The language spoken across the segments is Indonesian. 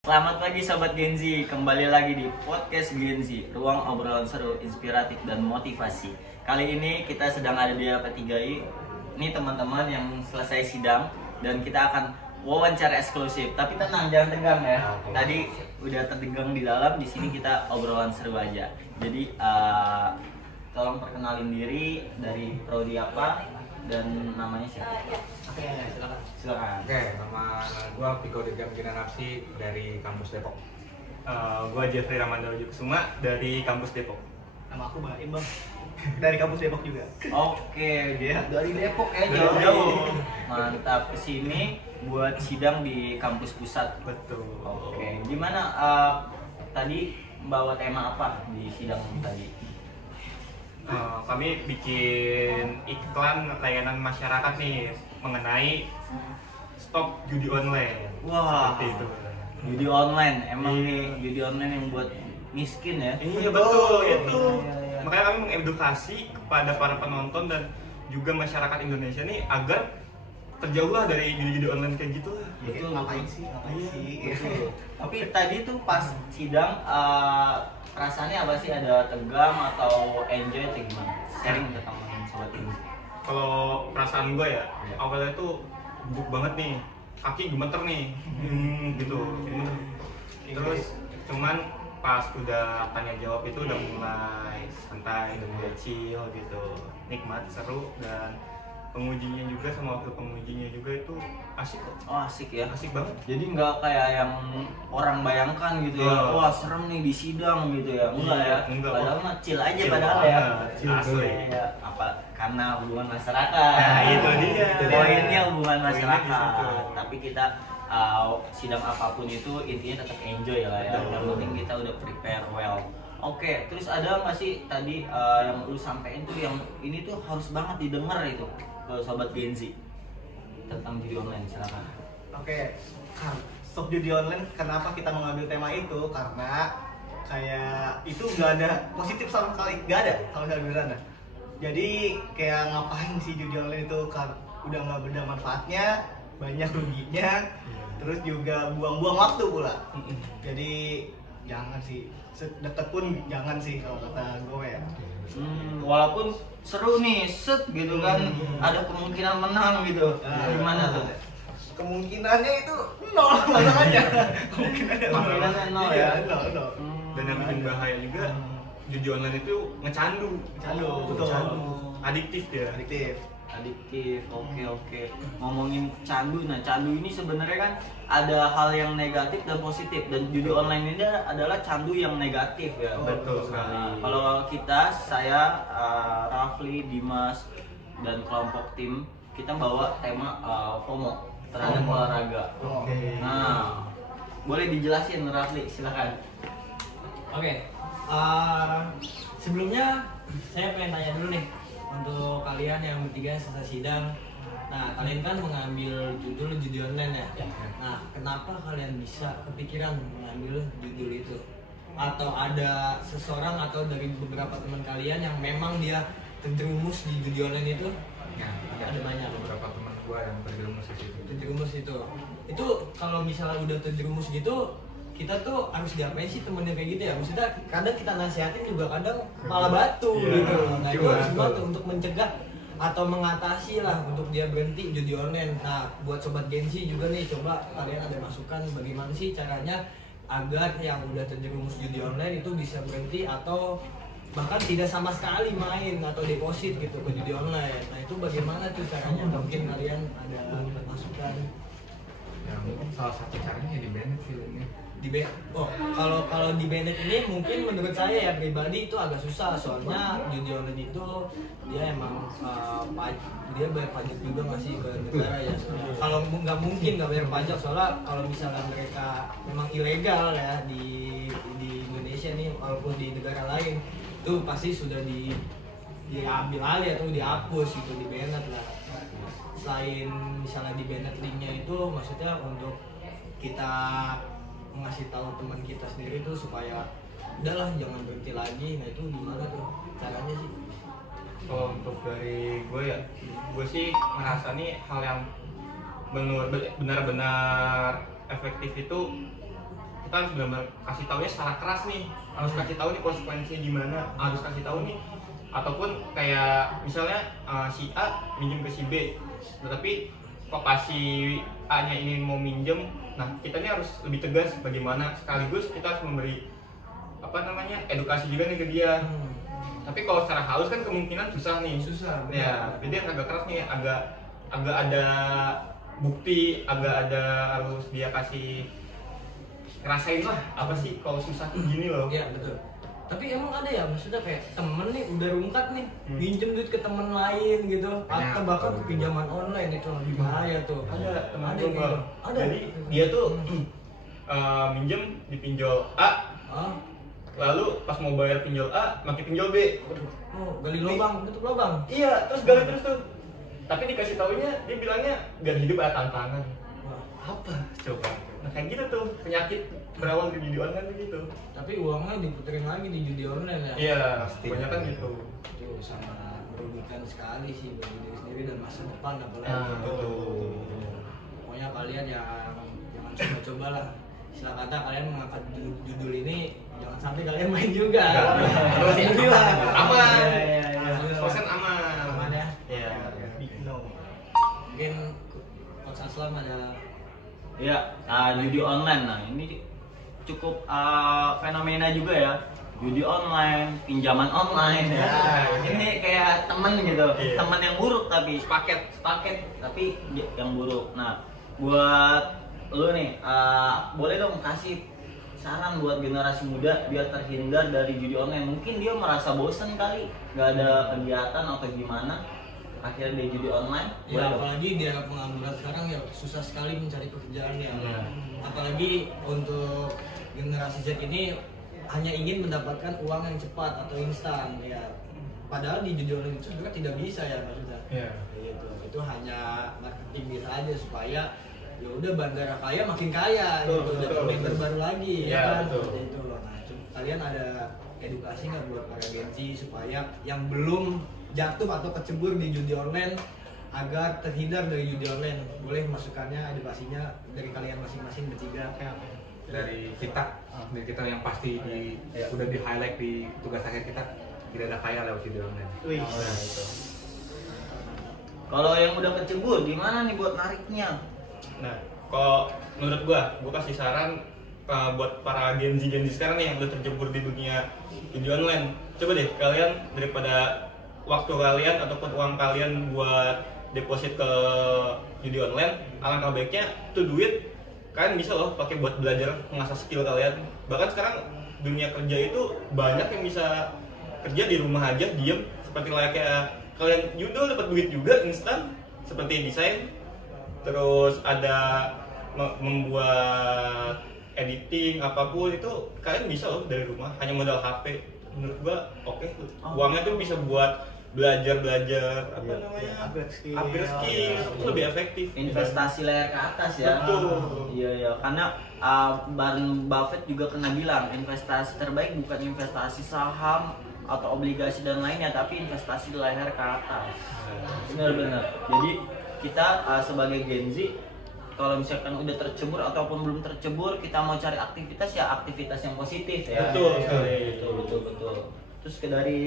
Selamat pagi Sobat Gen Z, kembali lagi di podcast Gen Z, ruang obrolan seru, inspiratif, dan motivasi. Kali ini kita sedang ada di AP3I. Ini teman-teman yang selesai sidang dan kita akan wawancara eksklusif. Tapi tenang, jangan tegang ya. Tadi udah tertegang di dalam, di sini kita obrolan seru aja. Jadi tolong perkenalin diri, dari prodi apa dan namanya siapa? Oke, Silakan. Oke, nama gue Piko Dirgam Generasi dari kampus Depok. Gue Jeffrey Ramanda Kusuma dari kampus Depok. Nama aku Baim bang, dari kampus Depok juga. Oke, dia dari Depok ya, Jauh. jauh. Mantap, kesini buat sidang di kampus pusat. Betul. Oke, gimana tadi bawa tema apa di sidang tadi? Kami bikin iklan layanan masyarakat nih mengenai stop judi online. Wah, Seperti itu. judi online, emang Iya. nih judi online yang buat miskin ya? Iya betul itu. Iya, iya. Makanya kami mengedukasi kepada para penonton dan juga masyarakat Indonesia nih agar terjauhlah dari judi-judi online kayak gitu lah. Betul, Ngapain betul. sih? Ngapain sih? Betul. Tapi tadi tuh pas sidang perasaannya apa sih? Ada tegang atau enjoy atau gimana? Sharing ke teman sobat ini. Kalau perasaan gue ya, awalnya tuh gugup banget nih, kaki gemeter nih, gitu. Terus cuman pas udah tanya jawab itu udah mulai santai, udah mulai chill gitu, nikmat, seru, dan pengujinya juga sama wakil pengujinya juga itu asik kok, Oh, asik ya. asik banget. Jadi nggak kayak yang orang bayangkan gitu ya. Oh. Wah, serem nih di sidang gitu ya. Enggak ya. Enggak. Padahal mah chill aja Chill padahal banget, ya. chill asli. Ya, apa karena hubungan masyarakat. Nah, itu dia. Poinnya hubungan Poinnya di masyarakat. situ. Tapi kita sidang apapun itu intinya tetap enjoy lah ya. Betul. Yang penting kita udah prepare well. Oke, terus ada nggak sih tadi yang lu sampein tuh yang ini tuh harus banget didengar itu ke sobat Gen Z tentang judi online, silakan. Oke, stop judi online. Kenapa kita mengambil tema itu? Karena kayak itu nggak ada positif sama sekali, nggak ada kalau misalnya beneran. Jadi kayak ngapain sih judi online itu? Udah nggak ada manfaatnya, banyak ruginya, terus juga buang-buang waktu pula. Jadi jangan sih, deket pun jangan sih kalau kata gue ya. Walaupun seru nih, set gitu kan, ada kemungkinan menang gitu. Gimana tuh? Kemungkinannya itu nol masalahnya. Kemungkinannya nol ya. Iya, nol. Dan yang bikin bahaya juga judi online itu ngecandu, Betul. adiktif dia. Adiktif, oke. Ngomongin candu, nah candu ini sebenarnya kan ada hal yang negatif dan positif, dan judi online ini adalah candu yang negatif ya. Betul sekali. Kalau kita, saya, Rafli, Dimas, dan kelompok tim, kita bawa tema FOMO terhadap olahraga. Oke. Nah, boleh dijelasin Rafli, silakan. Oke, sebelumnya saya pengen tanya dulu nih untuk kalian yang bertiga yang selesai sidang. Nah, kalian kan mengambil judul judi online ya. Nah, kenapa kalian bisa kepikiran mengambil judul itu? Atau ada seseorang atau dari beberapa teman kalian yang memang dia terjerumus di judi online itu? Ada banyak beberapa teman gua yang terjerumus di situ. terjerumus itu kalau misalnya udah terjerumus gitu, kita tuh harus diapain sih temennya kayak gitu ya? Maksudnya kadang kita nasihatin juga kadang malah batu gitu. Nah, itu harus banget untuk mencegah atau mengatasi lah untuk dia berhenti judi online. Nah, buat sobat Gen Z juga nih, coba kalian ada masukan bagaimana sih caranya agar yang udah terjerumus judi online itu bisa berhenti atau bahkan tidak sama sekali main atau deposit gitu ke judi online. Nah, itu bagaimana tuh caranya? Mungkin kalian ada masukan. Ya mungkin salah satu caranya ya di banned filmnya. Kalau di banned ini mungkin menurut saya ya pribadi itu agak susah, soalnya judi online itu dia emang dia bayar pajak juga masih ke negara ya. Kalau nggak mungkin nggak bayar pajak, soalnya kalau misalnya mereka memang ilegal ya di Indonesia nih, walaupun di negara lain itu pasti sudah diambil alih atau dihapus gitu, di banned lah. Selain misalnya di banned linknya itu maksudnya untuk kita ngasih tahu teman kita sendiri tuh supaya udahlah jangan berhenti lagi. Nah, itu gimana tuh caranya sih? Kalau untuk dari gue ya, gue sih ngerasa nih hal yang benar-benar efektif itu kita harus benar-benar kasih taunya secara keras nih, harus kasih tahu nih konsekuensinya gimana, harus kasih tahu nih. Ataupun kayak misalnya si A minjem ke si B, tetapi kok pas si A nya ini mau minjem, nah kita ini harus lebih tegas bagaimana, sekaligus kita harus memberi edukasi juga nih ke dia. Tapi kalau secara halus kan kemungkinan susah nih. Susah. Ya, jadi yang agak keras nih, agak ada bukti, agak ada harus dia kasih ngerasain lah apa sih kalau susah tuh gini loh. Iya betul. Tapi emang ada ya, maksudnya kayak temen nih udah rungkat nih, pinjem duit ke temen lain gitu, atau bahkan ke pinjaman online itu lebih bahaya tuh. Ada teman Ada gue, gitu. Ada. jadi dia tuh minjem di pinjol A, lalu pas mau bayar pinjol A makin pinjol B. Oh, gali lubang, tutup lubang. Iya, terus gali terus tuh. Tapi dikasih taunya dia bilangnya gak hidup ada tantangan. Apa coba? Nah kayak gitu tuh, penyakit berawal dari judi online begitu. Tapi uangnya diputerin lagi di judi online ya. Iya, banyak kan gitu. Itu sangat merugikan sekali sih bagi diri sendiri dan masa depan apalagi. Betul. Pokoknya kalian yang jangan coba-coba lah. Istilah kata kalian mengangkat judul ini, jangan sampai kalian main juga. Terus Alhamdulillah. aman. Alhamdulillah. 100% aman. Aman ya. Iya. Big no. Mungkin Coach Aslam ada Ya, judi online. Nah, ini cukup fenomena juga ya. Judi online, pinjaman online ya. Ini kayak temen gitu, temen yang buruk tapi sepaket tapi yang buruk. Nah, buat lu nih, boleh dong kasih saran buat generasi muda biar terhindar dari judi online. Mungkin dia merasa bosen kali, nggak ada kegiatan atau gimana, akhirnya dia judi online. ya, apalagi dia pengangguran sekarang ya susah sekali mencari pekerjaan ya. Apalagi untuk generasi Z ini hanya ingin mendapatkan uang yang cepat atau instan ya. Padahal di judi online itu sebenarnya tidak bisa ya maksudnya. Iya. Gitu. Itu hanya marketing bisa aja supaya ya udah bandara kaya makin kaya gitu, dan member baru lagi Iya, ya kan. betul. Seperti itu. Nah, kalian ada edukasi nggak buat para genci supaya yang belum jatuh atau kecebur di judi online agar terhindar dari judi online? Boleh masukannya, edukasinya dari kalian masing-masing bertiga. Dari kita yang pasti udah di highlight di tugas akhir kita, tidak ada kaya lewat judi online. Wih. Nah, itu. Kalau yang udah kecebur, gimana nih buat nariknya? Nah, kalau menurut gua kasih saran buat para Gen Z sekarang nih yang udah terjebur di dunia judi online. Coba deh kalian daripada waktu kalian ataupun uang kalian buat deposit ke judi online, alangkah baiknya tuh duit kalian bisa loh pakai buat belajar mengasah skill kalian. Bahkan sekarang dunia kerja itu banyak yang bisa kerja di rumah aja diem, seperti layaknya kalian judul dapat duit juga instan, seperti desain, terus ada membuat editing apapun itu kalian bisa loh dari rumah hanya modal HP. Menurut gua oke. Uangnya tuh bisa buat belajar apa namanya, upgrade skill itu lebih efektif. Investasi layar ke atas ya. Betul. Iya, karena Warren Buffett juga pernah bilang investasi terbaik bukan investasi saham atau obligasi dan lainnya, tapi investasi di layar ke atas. Benar-benar. Jadi kita sebagai Gen Z, kalau misalkan udah tercebur ataupun belum tercebur, kita mau cari aktivitas ya aktivitas yang positif ya. Betul sekali. Betul. Terus dari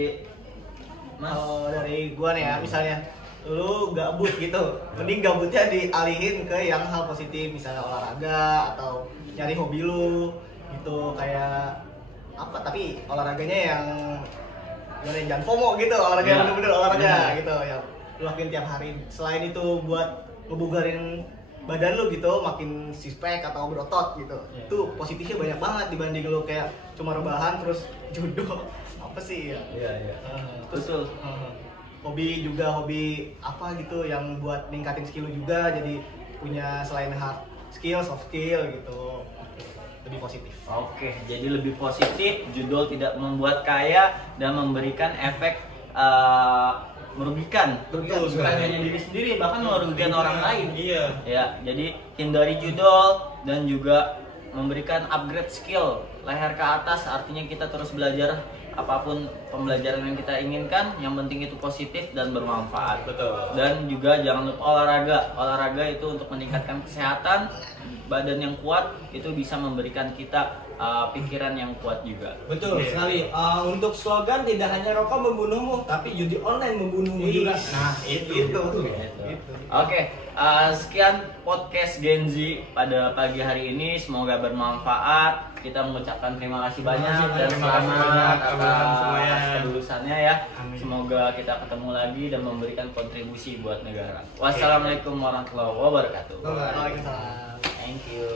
Mas, Kalau dari gua nih ya, misalnya lu gabut gitu, mending gabutnya dialihin ke yang hal positif, misalnya olahraga atau nyari hobi lu gitu, kayak apa, tapi olahraganya yang jangan FOMO gitu, olahraga yang bener-bener olahraga gitu, yang lu lakuin tiap hari. Selain itu buat ngebugarin badan lu gitu, makin six pack atau berotot gitu, itu positifnya banyak banget dibanding lu kayak cuma rebahan terus judo apa sih ya. Iya. Terus hobi apa gitu yang buat ningkatin skill lu juga, jadi punya selain hard skill, soft skill gitu, lebih positif. Oke, jadi lebih positif, judul tidak membuat kaya dan memberikan efek merugikan. Betul, bukan hanya diri sendiri, bahkan merugikan orang lain. Iya. Ya, jadi hindari judul dan juga memberikan upgrade skill leher ke atas, artinya kita terus belajar apapun pembelajaran yang kita inginkan, yang penting itu positif dan bermanfaat. Betul. Dan juga jangan lupa olahraga itu untuk meningkatkan kesehatan badan yang kuat itu bisa memberikan kita pikiran yang kuat juga. Betul sekali. Untuk slogan tidak hanya rokok membunuhmu, tapi judi online membunuhmu juga. Nah, itu. Oke, sekian podcast Gen Z pada pagi hari ini. Semoga bermanfaat. Kita mengucapkan terima kasih banyak dan Terima kasih banyak selamat semuanya. atas kelulusannya ya. Amin. Semoga kita ketemu lagi dan memberikan kontribusi buat negara. Wassalamualaikum warahmatullahi wabarakatuh. Bye-bye. Waalaikumsalam. Thank you.